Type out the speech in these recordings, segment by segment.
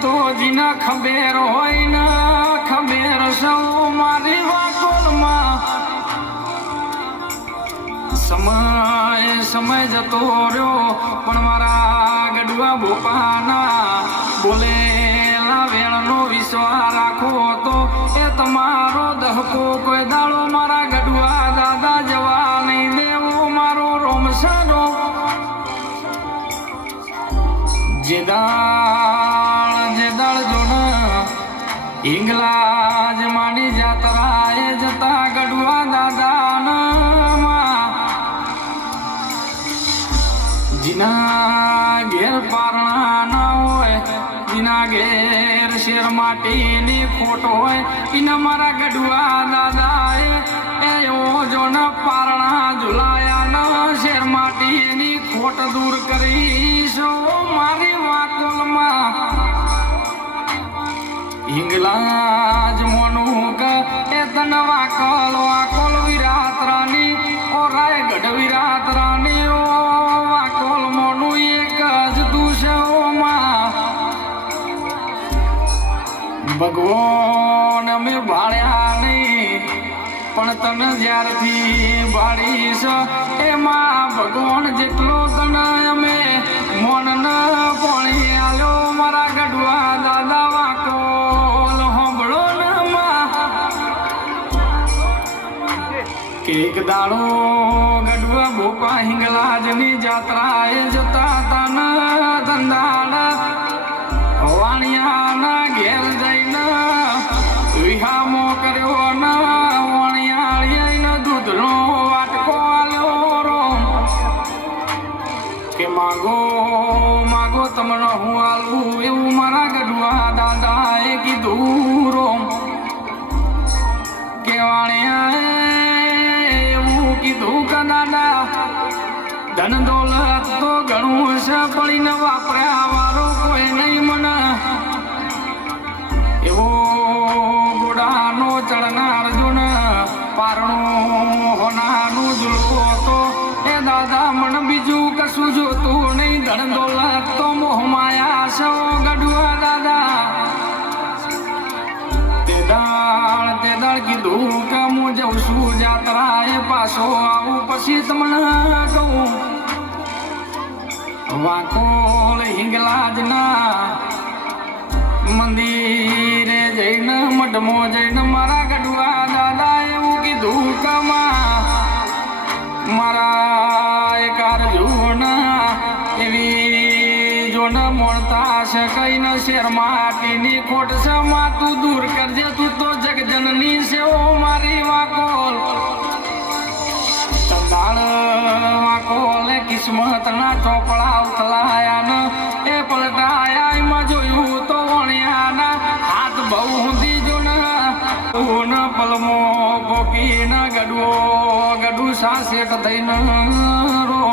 તો જીના ખબેર હોય ને ખબેર સૌ મારી વાકોલમાં સમય જતો રહ્યો પણ મારા ગઢવા ભોપાના બોલેલા વેણનો વિશ્વાસ રાખો તો એ તમારો દહકો કોઈ દાડો મારા ગઢવા દાદા જવા નહીં દેવો મારો રોમસરો જેદાળ જોન હિંગલાજ માંડી જાત્રાએ જતા ગઢવા દાદા જીના ઘેર પારણા ના હોય જીના ઘેર શેર માટીની ખોટ હોય એના મારા ગઢવા દાદાએ એવો જોન પારણા ઝુલાયા ન શેર માટીની ખોટ દૂર કરીશો મારી વાકોલમાં હિંગલાજ મોનું કે એ તન વાકોલ વિરાત રાની ઓ રાય ગઢ વિરાત રાની ઓ વાકોલ મોનું એક જ દુષોમાં ભગવાન અમે ભાળ્યા નહીં પણ તને જ્યારથી ભાળીશ એમાં ભગવાન જેટલો તને અમે મોન ન પાણી આલ્યો મારા ગઢવા દાદા વાકોલ હોંભળો ન એક દાડો ગઢવા ભોપા હિંગલાજની જાત્રાએ જતા તન ધંધાડા વાણિયાના ઘેર જઈને વિહામો કર્યો ન વાણિયાળીને દૂધનો વાટકો આલ્યો રોમ કે માગો તમને હું આલું એવું મારા ગઢવા દાદાએ કીધું રોમ કે વાણિયાએ એવું કીધું કે દાદા ધન દોલત તો ઘણું છે પડીને વાપર્યા વારો કોઈ નહીં મને એવો ઘોડાનો ચડનાર જોને પારણો હોનાનું ઝૂલવો તો એ દાદા મને બીજું કશું જોતું નહીં ધન દોલત તો મોહમાયા છો ગઢવા દાદા તે દાળ કીધું કે હું જઉં છું જાત્રાએ પાછો આવું પછી તમને કહું વાકોલ હિંગલાજના મંદિરે જઈને મઢમાં જઈને મારા ગઢવા દાદા એવું કીધું કે મારા એકાર જોન એવી જોન મળતા છે કઈને શેર માટીની ખોટ છે માતું દૂર કરજે તું તો જગજનની છે ઓ મારી વાકોલ વાકોલે કિસ્મતના ચોપડા ઉથલાયા ને એ પલટાયા એમાં જોયું તો વણ્યાના હાથ બહુ ઊંધી જો ને પલમો પોકીને ગઢું સાસેટ થઈને રો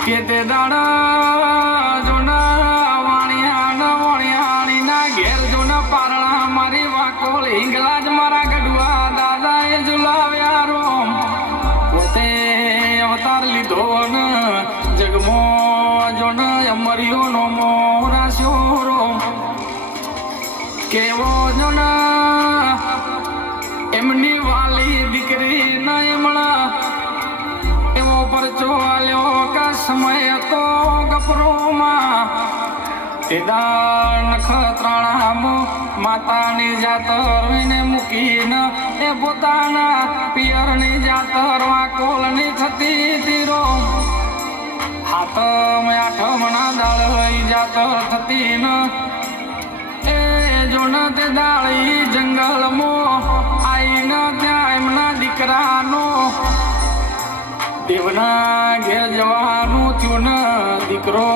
કે તે દાડા જોના વણિયાણીના ઘેર જોના પારણા મારી વાકોલ હિંગલાજ મારા ગઢવા દાદાએ ઝુલાવ્યા રોમ પોતે અવતાર લીધો ને જગમો જોન અમરિયોનો મોરાસ્યો રોમ કેવો જોન એમની વાલી દીકરી ન એમણા સમય તો ગપરોમાં તેદાર નખત્રાણામાં માતાની જાતરને મૂકીને એ પોતાના પિયરની જાતર વાકોલની થતી તીરો હાથમ આઠમના દાળ જાતર થતી ન એ જોન તે દાળી જંગલમાં આઈને ત્યાં એમના દીકરાનો દેવના ઘેર જવાનું થયું ને દીકરો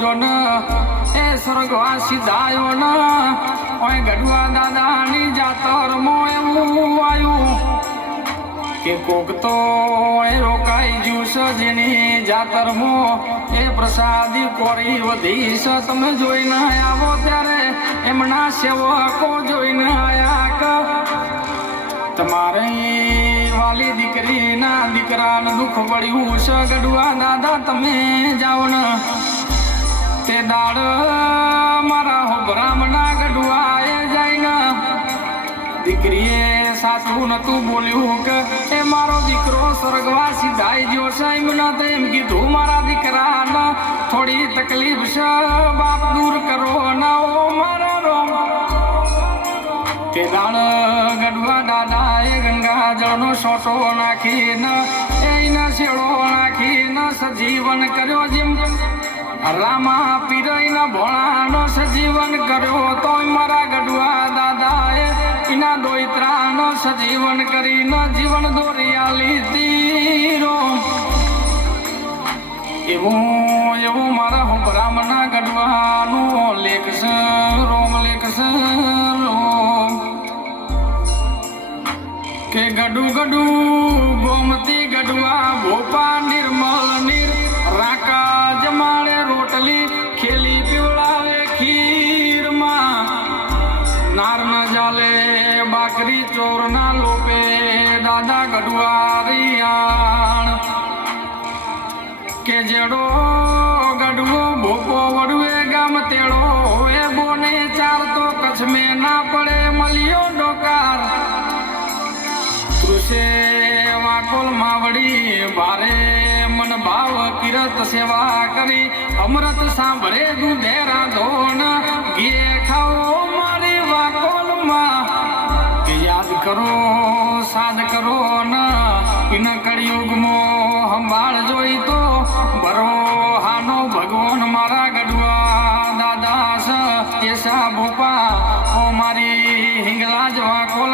જોન એ સ્વર્ગવાસી દાયો ને ઓય ગઢવા દાદાની જાતરમાં એવું આવ્યું કે કોક તો એ રોકાઈ જ્યું છે જેની જાતરમાં એ પ્રસાદી કોરી વધી છે તમે જોઈને આવો ત્યારે એમના સેવકો જોઈને આયા કે તમારે વાલી દીકરીના દીકરાનું દુઃખ પડ્યું છે ગઢવા દાદા તમે જાઓ ને તે દાડ મારા હોભરામના ગઢવા એ જઈને દીકરીએ સાચું નતું બોલ્યું કે એ મારો દીકરો સ્વર્ગવાસી દાઈ ગયો છે એમને તો એમ કીધું મારા દીકરાને થોડી તકલીફ છે બાપ દૂર કરો ના ઓ મારા રોમ તે દાડ ગઢવા દાદાએ ગંગાજળનો સોટો નાખીને એને શેડો નાખીને સજીવન કર્યો જેમ રામા પીરઈના ભોળાનો સજીવન કર્યો તો મારા ગઢવા દાદાએ એના દોઈત્રાનો સજીવન કરીને જીવન દોરિયા લીધીરો એવું મારા હું બ્રાહ્મણા ગઢવાનું લેખ છે રોમ લેખ છે રોમ કે ગડુ ગડુ ગોમતી ગઢવા ભોપા નિર્મલ નીર રાકા જમાડે રોટલી ખેલી પીવડાવે ખીરમાં નાર ન જાલે બાકરી ચોરના લોપે દાદા ગઢવા રિયાણ કે જેડો ગઢવો ભોપો વડવે ગામ તેડો એ બોને ચાર તો કચ્છ મેં ના પડે મળ્યો ડોકાર તૃષે વાકોલ માવડી ભારે મન ભાવ કિરત સેવા કરી અમૃત સાંભળે દૂધે રાંધોન ઘી ખાઓ મારી વાકોલમાં યાદ કરો સાદ કરો ન ઇન કળિયુગમાં સંભાળ જોઈ તો બરો હાનો ભગવાન મારા ગઢવા દાદા સ એસા ભોપા ઓ મારી હિંગલાજ વાકોલ